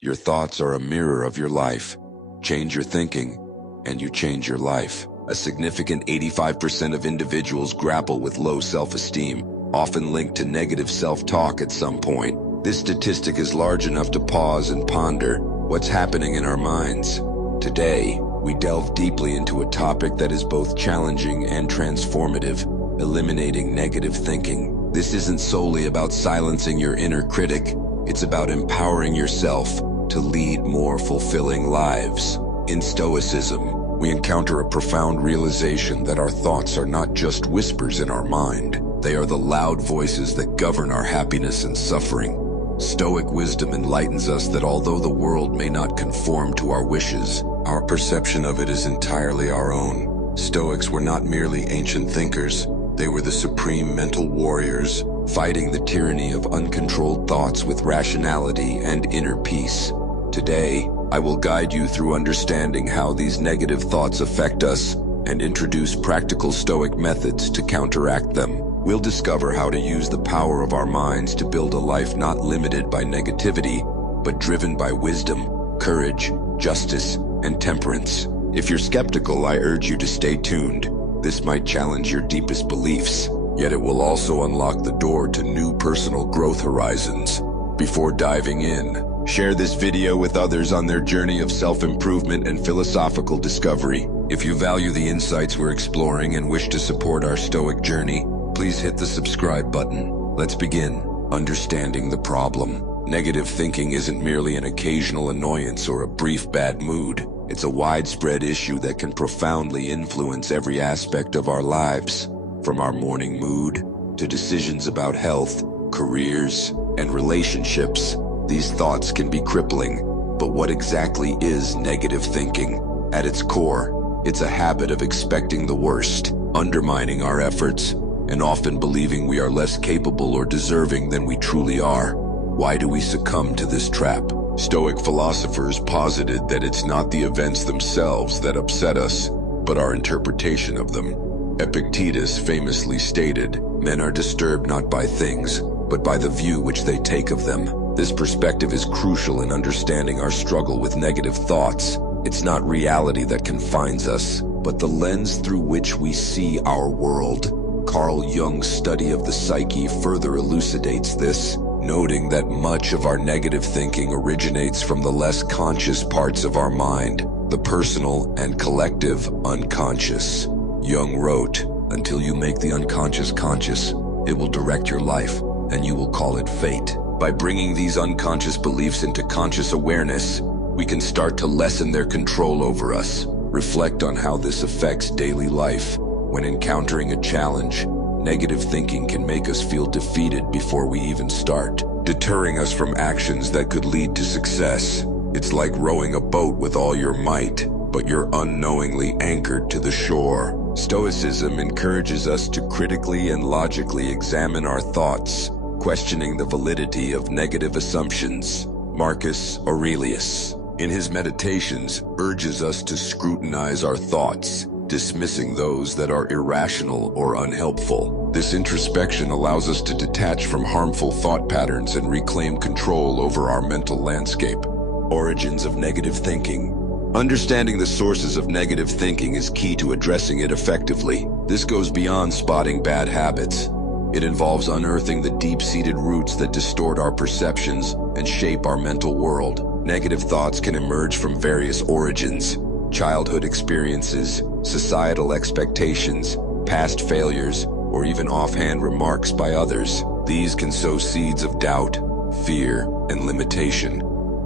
Your thoughts are a mirror of your life. Change your thinking, and you change your life. A significant 85% of individuals grapple with low self-esteem, often linked to negative self-talk at some point. This statistic is large enough to pause and ponder what's happening in our minds. Today, we delve deeply into a topic that is both challenging and transformative: eliminating negative thinking. This isn't solely about silencing your inner critic. It's about empowering yourself to lead more fulfilling lives. In Stoicism, we encounter a profound realization that our thoughts are not just whispers in our mind. They are the loud voices that govern our happiness and suffering. Stoic wisdom enlightens us that although the world may not conform to our wishes, our perception of it is entirely our own. Stoics were not merely ancient thinkers. They were the supreme mental warriors, fighting the tyranny of uncontrolled thoughts with rationality and inner peace. Today, I will guide you through understanding how these negative thoughts affect us and introduce practical Stoic methods to counteract them. We'll discover how to use the power of our minds to build a life not limited by negativity, but driven by wisdom, courage, justice, and temperance. If you're skeptical, I urge you to stay tuned. This might challenge your deepest beliefs, yet it will also unlock the door to new personal growth horizons. Before diving in, share this video with others on their journey of self-improvement and philosophical discovery. If you value the insights we're exploring and wish to support our Stoic journey, please hit the subscribe button. Let's begin. Understanding the problem. Negative thinking isn't merely an occasional annoyance or a brief bad mood. It's a widespread issue that can profoundly influence every aspect of our lives. From our morning mood to decisions about health, careers, and relationships, these thoughts can be crippling. But what exactly is negative thinking? At its core, it's a habit of expecting the worst, undermining our efforts, and often believing we are less capable or deserving than we truly are. Why do we succumb to this trap? Stoic philosophers posited that it's not the events themselves that upset us, but our interpretation of them. Epictetus famously stated, "Men are disturbed not by things, but by the view which they take of them." This perspective is crucial in understanding our struggle with negative thoughts. It's not reality that confines us, but the lens through which we see our world. Carl Jung's study of the psyche further elucidates this, noting that much of our negative thinking originates from the less conscious parts of our mind, the personal and collective unconscious. Jung wrote, "Until you make the unconscious conscious, it will direct your life, and you will call it fate." By bringing these unconscious beliefs into conscious awareness, we can start to lessen their control over us. Reflect on how this affects daily life. When encountering a challenge, negative thinking can make us feel defeated before we even start, deterring us from actions that could lead to success. It's like rowing a boat with all your might, but you're unknowingly anchored to the shore. Stoicism encourages us to critically and logically examine our thoughts, questioning the validity of negative assumptions. Marcus Aurelius, in his Meditations, urges us to scrutinize our thoughts, dismissing those that are irrational or unhelpful. This introspection allows us to detach from harmful thought patterns and reclaim control over our mental landscape. Origins of negative thinking. Understanding the sources of negative thinking is key to addressing it effectively. This goes beyond spotting bad habits. It involves unearthing the deep-seated roots that distort our perceptions and shape our mental world. Negative thoughts can emerge from various origins: childhood experiences, societal expectations, past failures, or even offhand remarks by others. These can sow seeds of doubt, fear, and limitation,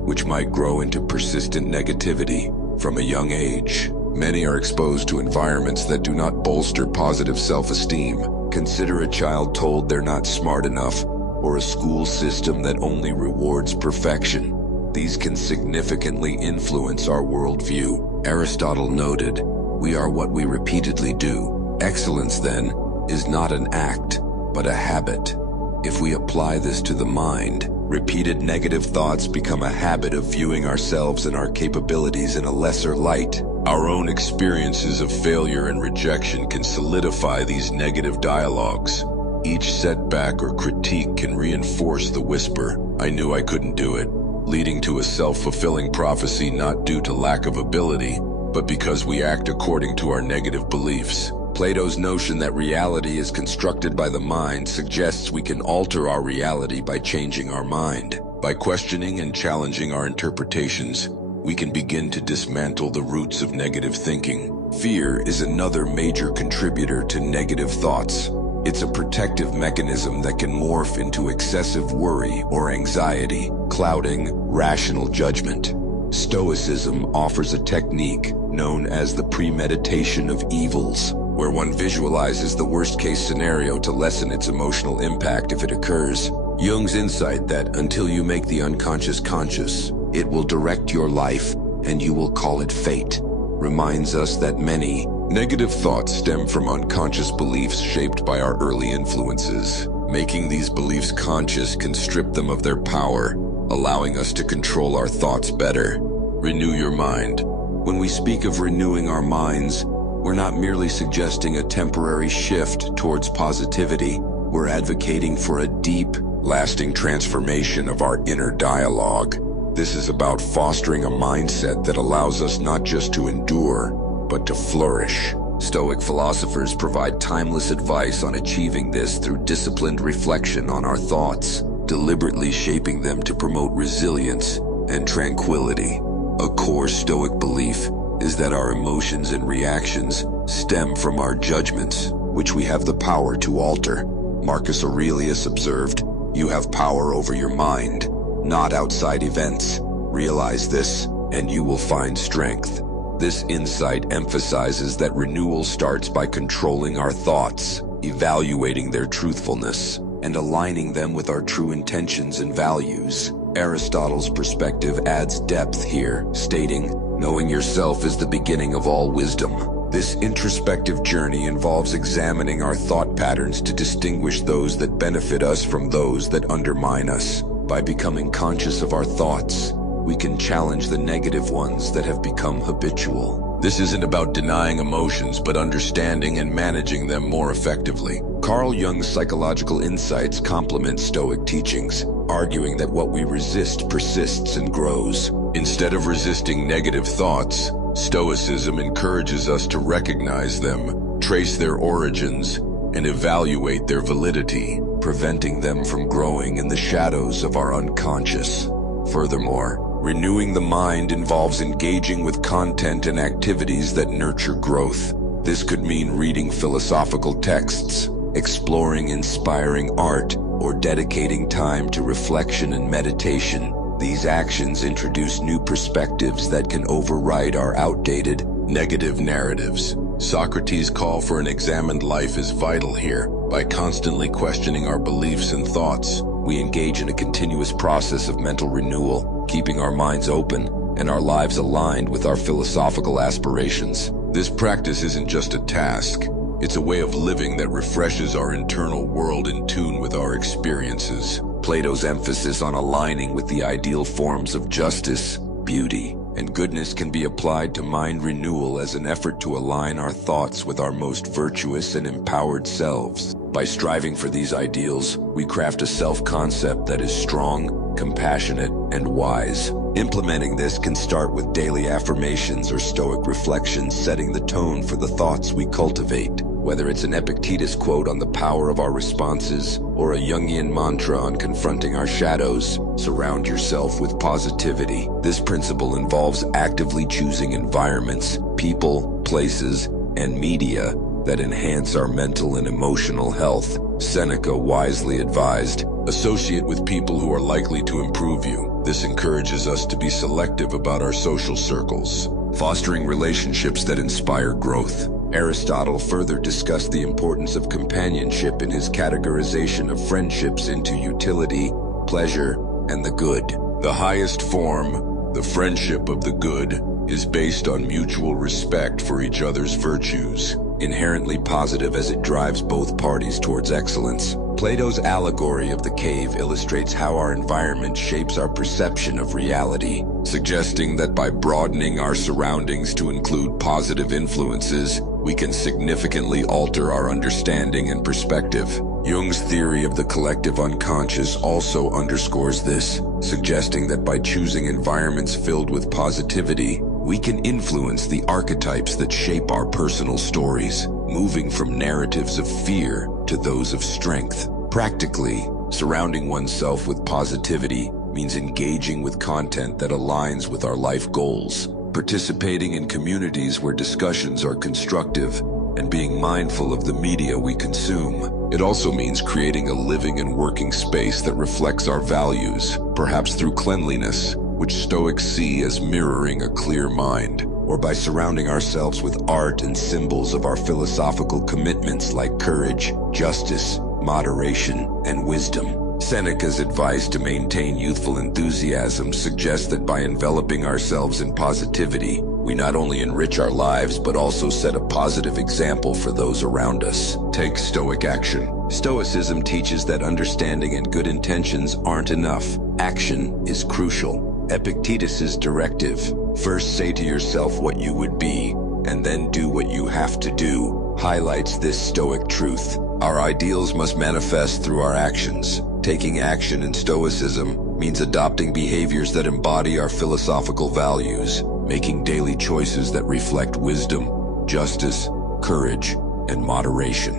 which might grow into persistent negativity from a young age. Many are exposed to environments that do not bolster positive self-esteem. Consider a child told they're not smart enough, or a school system that only rewards perfection. These can significantly influence our worldview. Aristotle noted, "We are what we repeatedly do." Excellence, then, is not an act, but a habit. If we apply this to the mind, repeated negative thoughts become a habit of viewing ourselves and our capabilities in a lesser light. Our own experiences of failure and rejection can solidify these negative dialogues. Each setback or critique can reinforce the whisper, "I knew I couldn't do it," leading to a self-fulfilling prophecy not due to lack of ability, but because we act according to our negative beliefs. Plato's notion that reality is constructed by the mind suggests we can alter our reality by changing our mind. By questioning and challenging our interpretations, we can begin to dismantle the roots of negative thinking. Fear is another major contributor to negative thoughts. It's a protective mechanism that can morph into excessive worry or anxiety, clouding rational judgment. Stoicism offers a technique known as the premeditation of evils, where one visualizes the worst-case scenario to lessen its emotional impact if it occurs. Jung's insight that until you make the unconscious conscious, it will direct your life and you will call it fate, reminds us that many negative thoughts stem from unconscious beliefs shaped by our early influences. Making these beliefs conscious can strip them of their power, allowing us to control our thoughts better. Renew your mind. When we speak of renewing our minds, we're not merely suggesting a temporary shift towards positivity. We're advocating for a deep, lasting transformation of our inner dialogue. This is about fostering a mindset that allows us not just to endure, but to flourish. Stoic philosophers provide timeless advice on achieving this through disciplined reflection on our thoughts, deliberately shaping them to promote resilience and tranquility. A core Stoic belief is that our emotions and reactions stem from our judgments, which we have the power to alter. Marcus Aurelius observed, "You have power over your mind, not outside events. Realize this, and you will find strength." This insight emphasizes that renewal starts by controlling our thoughts, evaluating their truthfulness, and aligning them with our true intentions and values. Aristotle's perspective adds depth here, stating, "Knowing yourself is the beginning of all wisdom." This introspective journey involves examining our thought patterns to distinguish those that benefit us from those that undermine us. By becoming conscious of our thoughts, we can challenge the negative ones that have become habitual. This isn't about denying emotions, but understanding and managing them more effectively. Carl Jung's psychological insights complement Stoic teachings, arguing that what we resist persists and grows. Instead of resisting negative thoughts, Stoicism encourages us to recognize them, trace their origins, and evaluate their validity, preventing them from growing in the shadows of our unconscious. Furthermore, renewing the mind involves engaging with content and activities that nurture growth. This could mean reading philosophical texts, exploring inspiring art, or dedicating time to reflection and meditation. These actions introduce new perspectives that can override our outdated, negative narratives. Socrates' call for an examined life is vital here. By constantly questioning our beliefs and thoughts, we engage in a continuous process of mental renewal, keeping our minds open and our lives aligned with our philosophical aspirations. This practice isn't just a task. It's a way of living that refreshes our internal world in tune with our experiences. Plato's emphasis on aligning with the ideal forms of justice, beauty, and goodness can be applied to mind renewal as an effort to align our thoughts with our most virtuous and empowered selves. By striving for these ideals, we craft a self-concept that is strong, compassionate, and wise. Implementing this can start with daily affirmations or Stoic reflections, setting the tone for the thoughts we cultivate. Whether it's an Epictetus quote on the power of our responses or a Jungian mantra on confronting our shadows, surround yourself with positivity. This principle involves actively choosing environments, people, places, and media that enhance our mental and emotional health. Seneca wisely advised, "Associate with people who are likely to improve you." This encourages us to be selective about our social circles, fostering relationships that inspire growth. Aristotle further discussed the importance of companionship in his categorization of friendships into utility, pleasure, and the good. The highest form, the friendship of the good, is based on mutual respect for each other's virtues, inherently positive as it drives both parties towards excellence. Plato's allegory of the cave illustrates how our environment shapes our perception of reality, suggesting that by broadening our surroundings to include positive influences, we can significantly alter our understanding and perspective. Jung's theory of the collective unconscious also underscores this, suggesting that by choosing environments filled with positivity, we can influence the archetypes that shape our personal stories, moving from narratives of fear to those of strength. Practically, surrounding oneself with positivity means engaging with content that aligns with our life goals, participating in communities where discussions are constructive, and being mindful of the media we consume. It also means creating a living and working space that reflects our values, perhaps through cleanliness, which Stoics see as mirroring a clear mind, or by surrounding ourselves with art and symbols of our philosophical commitments like courage, justice, moderation, and wisdom. Seneca's advice to maintain youthful enthusiasm suggests that by enveloping ourselves in positivity, we not only enrich our lives but also set a positive example for those around us. Take Stoic action. Stoicism teaches that understanding and good intentions aren't enough. Action is crucial. Epictetus's directive, first say to yourself what you would be, and then do what you have to do, highlights this Stoic truth. Our ideals must manifest through our actions. Taking action in Stoicism means adopting behaviors that embody our philosophical values, making daily choices that reflect wisdom, justice, courage, and moderation.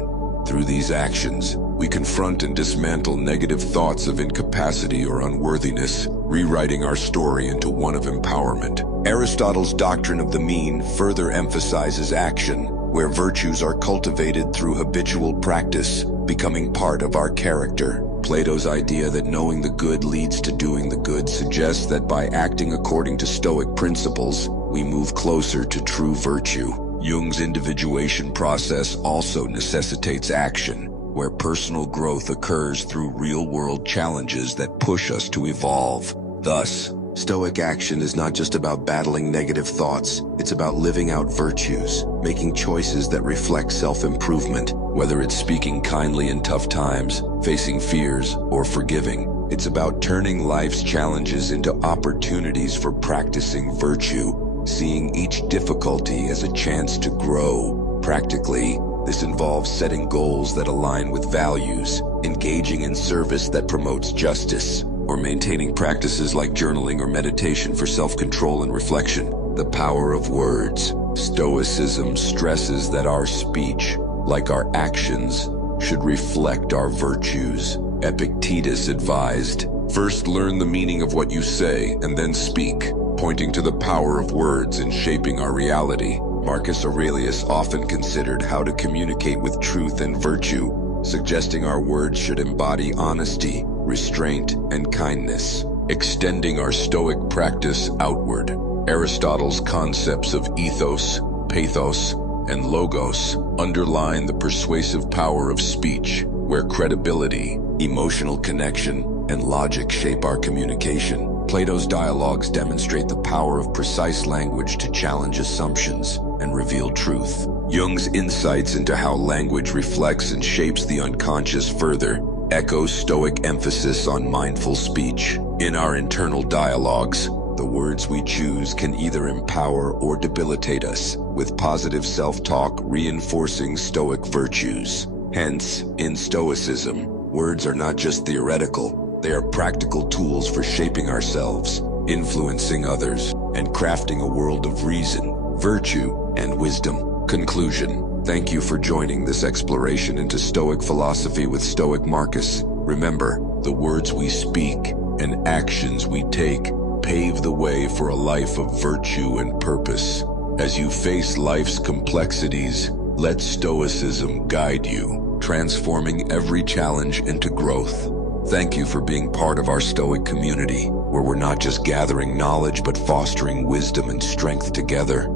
Through these actions, we confront and dismantle negative thoughts of incapacity or unworthiness, rewriting our story into one of empowerment. Aristotle's doctrine of the mean further emphasizes action, where virtues are cultivated through habitual practice, becoming part of our character. Plato's idea that knowing the good leads to doing the good suggests that by acting according to Stoic principles, we move closer to true virtue. Jung's individuation process also necessitates action, where personal growth occurs through real-world challenges that push us to evolve. Thus, Stoic action is not just about battling negative thoughts, it's about living out virtues, making choices that reflect self-improvement, whether it's speaking kindly in tough times, facing fears, or forgiving. It's about turning life's challenges into opportunities for practicing virtue, seeing each difficulty as a chance to grow. Practically, this involves setting goals that align with values, engaging in service that promotes justice, or maintaining practices like journaling or meditation for self-control and reflection. The power of words. Stoicism stresses that our speech, like our actions, should reflect our virtues. Epictetus advised, first learn the meaning of what you say and then speak, pointing to the power of words in shaping our reality. Marcus Aurelius often considered how to communicate with truth and virtue, suggesting our words should embody honesty, restraint, and kindness, extending our Stoic practice outward. Aristotle's concepts of ethos, pathos, and logos underline the persuasive power of speech, where credibility, emotional connection, and logic shape our communication. Plato's dialogues demonstrate the power of precise language to challenge assumptions and reveal truth. Jung's insights into how language reflects and shapes the unconscious further echo Stoic emphasis on mindful speech. In our internal dialogues, the words we choose can either empower or debilitate us, with positive self-talk reinforcing Stoic virtues. Hence, in Stoicism, words are not just theoretical, they are practical tools for shaping ourselves, influencing others, and crafting a world of reason, virtue, and wisdom. Conclusion. Thank you for joining this exploration into Stoic philosophy with Stoic Marcus. Remember, the words we speak and actions we take pave the way for a life of virtue and purpose. As you face life's complexities, let Stoicism guide you, transforming every challenge into growth. Thank you for being part of our Stoic community, where we're not just gathering knowledge but fostering wisdom and strength together.